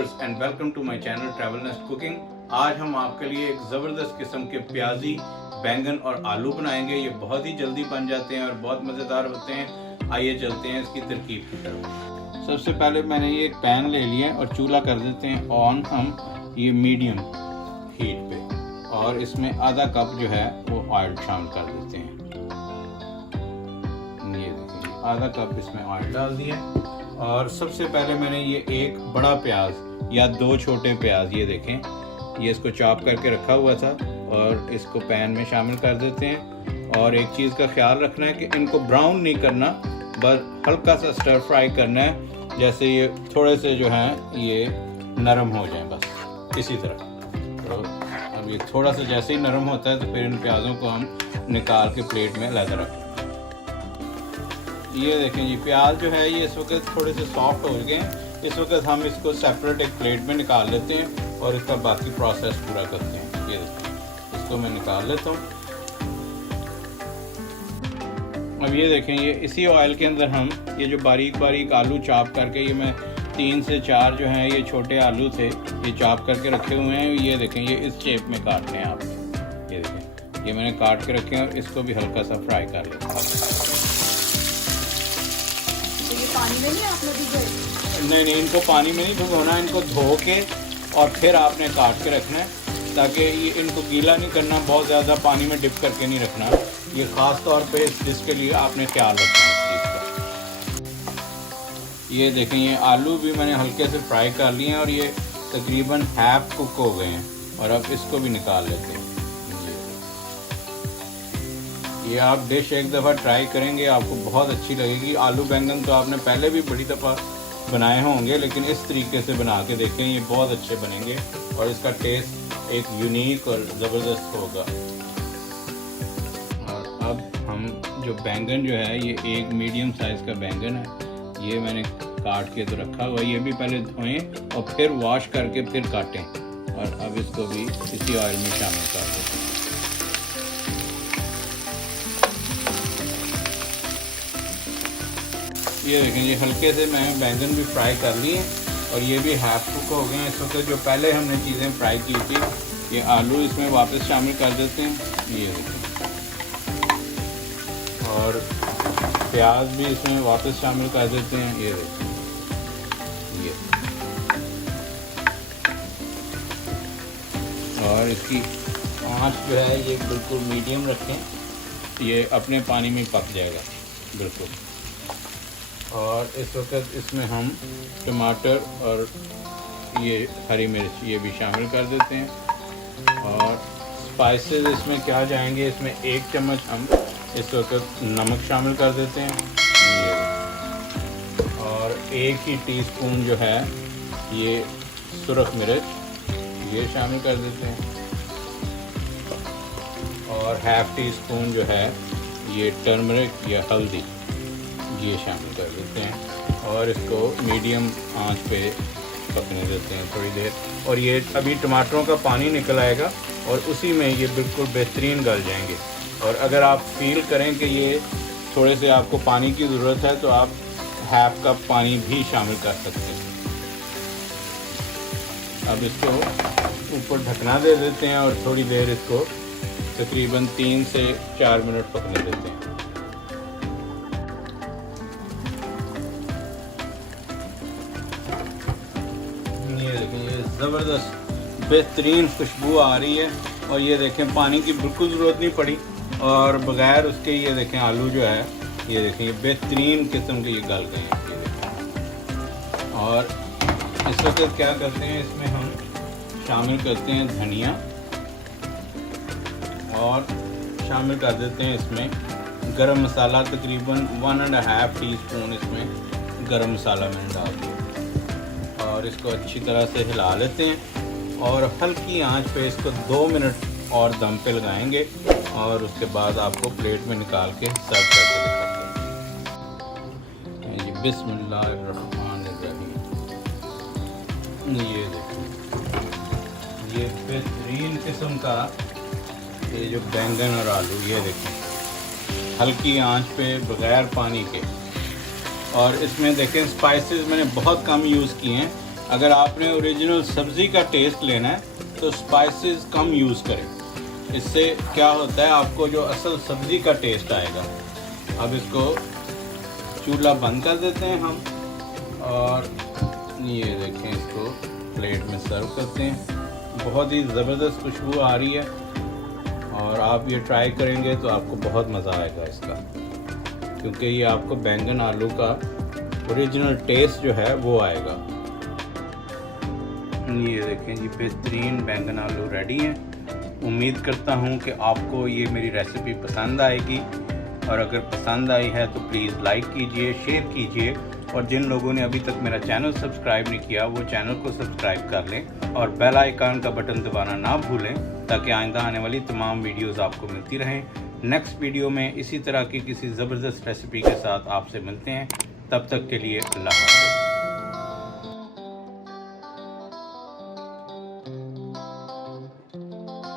Viewers and welcome to my channel Travel Nest Cooking. आज हम आपके लिए एक ज़बरदस्त किस्म के प्याजी बैंगन और आलू बनाएंगे। ये बहुत ही जल्दी बन जाते हैं और बहुत मज़ेदार होते हैं। आइए चलते हैं इसकी तरकीब की तरफ। सबसे पहले मैंने ये एक पैन ले लिया और चूल्हा कर देते हैं ऑन हम ये मीडियम हीट पे, और इसमें आधा कप जो है वो ऑयल शामिल कर देते हैं। ये देखिए आधा कप इसमें ऑयल डाल दिया, और सबसे पहले मैंने ये एक बड़ा प्याज या दो छोटे प्याज ये देखें, ये इसको चॉप करके रखा हुआ था और इसको पैन में शामिल कर देते हैं। और एक चीज़ का ख्याल रखना है कि इनको ब्राउन नहीं करना, बस हल्का सा स्टर फ्राई करना है, जैसे ये थोड़े से जो हैं ये नरम हो जाए, बस इसी तरह। तो अब ये थोड़ा सा जैसे ही नरम होता है तो फिर इन प्याज़ों को हम निकाल के प्लेट में अलग रखें। ये देखें जी प्याज जो है ये इस वक्त थोड़े से सॉफ्ट हो गए हैं। इस वक्त हम इसको सेपरेट एक प्लेट में निकाल लेते हैं और इसका बाकी प्रोसेस पूरा करते हैं। ये देखें इसको मैं निकाल लेता हूँ। अब ये देखें ये इसी ऑयल के अंदर हम ये जो बारीक बारीक आलू चॉप करके, ये मैं 3 से 4 जो हैं ये छोटे आलू थे ये चॉप करके रखे हुए हैं। ये देखें ये इस शेप में काटने हैं आपने। ये देखें ये मैंने काट के रखे हैं और इसको भी हल्का सा फ्राई कर लेते हैं। पानी में नहीं आपने भिगोए? नहीं, इनको पानी में नहीं भिगोना, इनको धो के और फिर आपने काट के रखना है, ताकि ये इनको गीला नहीं करना, बहुत ज़्यादा पानी में डिप करके नहीं रखना। ये ख़ास तौर पे जिसके लिए आपने ख्याल रखना है इस चीज़ का। ये देखें ये आलू भी मैंने हल्के से फ्राई कर लिए हैं और ये तकरीबन हाफ कुक हो गए हैं, और अब इसको भी निकाल लेते हैं। ये आप डिश एक दफ़ा ट्राई करेंगे आपको बहुत अच्छी लगेगी। आलू बैंगन तो आपने पहले भी बड़ी दफ़ा बनाए होंगे, लेकिन इस तरीके से बना के देखें, ये बहुत अच्छे बनेंगे और इसका टेस्ट एक यूनिक और ज़बरदस्त होगा। और अब हम जो बैंगन जो है ये एक मीडियम साइज़ का बैंगन है, ये मैंने काट के तो रखा हुआ। ये भी पहले धोएं और फिर वॉश करके फिर काटें, और अब इसको भी इसी ऑयल में शामिल कर दें। ये देखें ये हल्के से मैं बैंगन भी फ्राई कर लिए और ये भी हाफ कुक हो गए हैं। इस वक्त जो पहले हमने चीज़ें फ्राई की थी ये आलू इसमें वापस शामिल कर देते हैं। ये देखें, और प्याज भी इसमें वापस शामिल कर देते हैं। ये देखें ये, और इसकी आँच जो है ये बिल्कुल मीडियम रखें, ये अपने पानी में पक जाएगा बिल्कुल। और इस वक्त इसमें हम टमाटर और ये हरी मिर्च ये भी शामिल कर देते हैं। और स्पाइसेस इसमें क्या जाएंगे, इसमें 1 चम्मच हम इस वक्त नमक शामिल कर देते हैं, और 1 ही टीस्पून जो है ये सुरख मिर्च ये शामिल कर देते हैं, और ½ टीस्पून जो है ये टर्मरिक या हल्दी ये शामिल कर देते हैं, और इसको मीडियम आंच पे पकने देते हैं थोड़ी देर। और ये अभी टमाटरों का पानी निकल आएगा और उसी में ये बिल्कुल बेहतरीन गल जाएंगे। और अगर आप फील करें कि ये थोड़े से आपको पानी की ज़रूरत है तो आप ½ कप पानी भी शामिल कर सकते हैं। अब इसको ऊपर ढकना दे देते हैं और थोड़ी देर इसको तकरीबन 3 से 4 मिनट पकने देते हैं। ज़बरदस्त बेहतरीन खुशबू आ रही है, और ये देखें पानी की बिल्कुल ज़रूरत नहीं पड़ी, और बग़ैर उसके ये देखें आलू जो है ये देखें ये बेहतरीन किस्म के ये गल गए हैं। ये देखें, और इस वक्त क्या करते हैं इसमें हम शामिल करते हैं धनिया, और शामिल कर देते हैं इसमें गरम मसाला, तकरीबन 1½ टीस्पून इसमें गरम मसाला मैंने डाल दिया, और इसको अच्छी तरह से हिला लेते हैं और हल्की आंच पे इसको 2 मिनट और दम पे लगाएंगे, और उसके बाद आपको प्लेट में निकाल के सर्व करके दिखाते हैं। ये बिस्मिल्लाहिर्रहमानिर्रहीम। ये देखिए ये बेहतरीन किस्म का ये जो बैंगन और आलू, ये देखें हल्की आंच पे बग़ैर पानी के। और इसमें देखें स्पाइसेस मैंने बहुत कम यूज़ किए हैं, अगर आपने ओरिजिनल सब्ज़ी का टेस्ट लेना है तो स्पाइसेस कम यूज़ करें। इससे क्या होता है, आपको जो असल सब्ज़ी का टेस्ट आएगा। अब इसको चूल्हा बंद कर देते हैं हम, और ये देखें, इसको प्लेट में सर्व करते हैं। बहुत ही ज़बरदस्त खुशबू आ रही है, और आप ये ट्राई करेंगे तो आपको बहुत मज़ा आएगा इसका, क्योंकि ये आपको बैंगन आलू का ओरिजिनल टेस्ट जो है वो आएगा। ये देखें जी, बेहतरीन बैंगन आलू रेडी हैं। उम्मीद करता हूँ कि आपको ये मेरी रेसिपी पसंद आएगी, और अगर पसंद आई है तो प्लीज़ लाइक कीजिए, शेयर कीजिए, और जिन लोगों ने अभी तक मेरा चैनल सब्सक्राइब नहीं किया वो चैनल को सब्सक्राइब कर लें, और बेल आइकन का बटन दबाना ना भूलें, ताकि आइंदा आने वाली तमाम वीडियोज़ आपको मिलती रहें। नेक्स्ट वीडियो में इसी तरह की किसी ज़बरदस्त रेसिपी के साथ आपसे मिलते हैं। तब तक के लिए अल्लाह हाफ़िज़।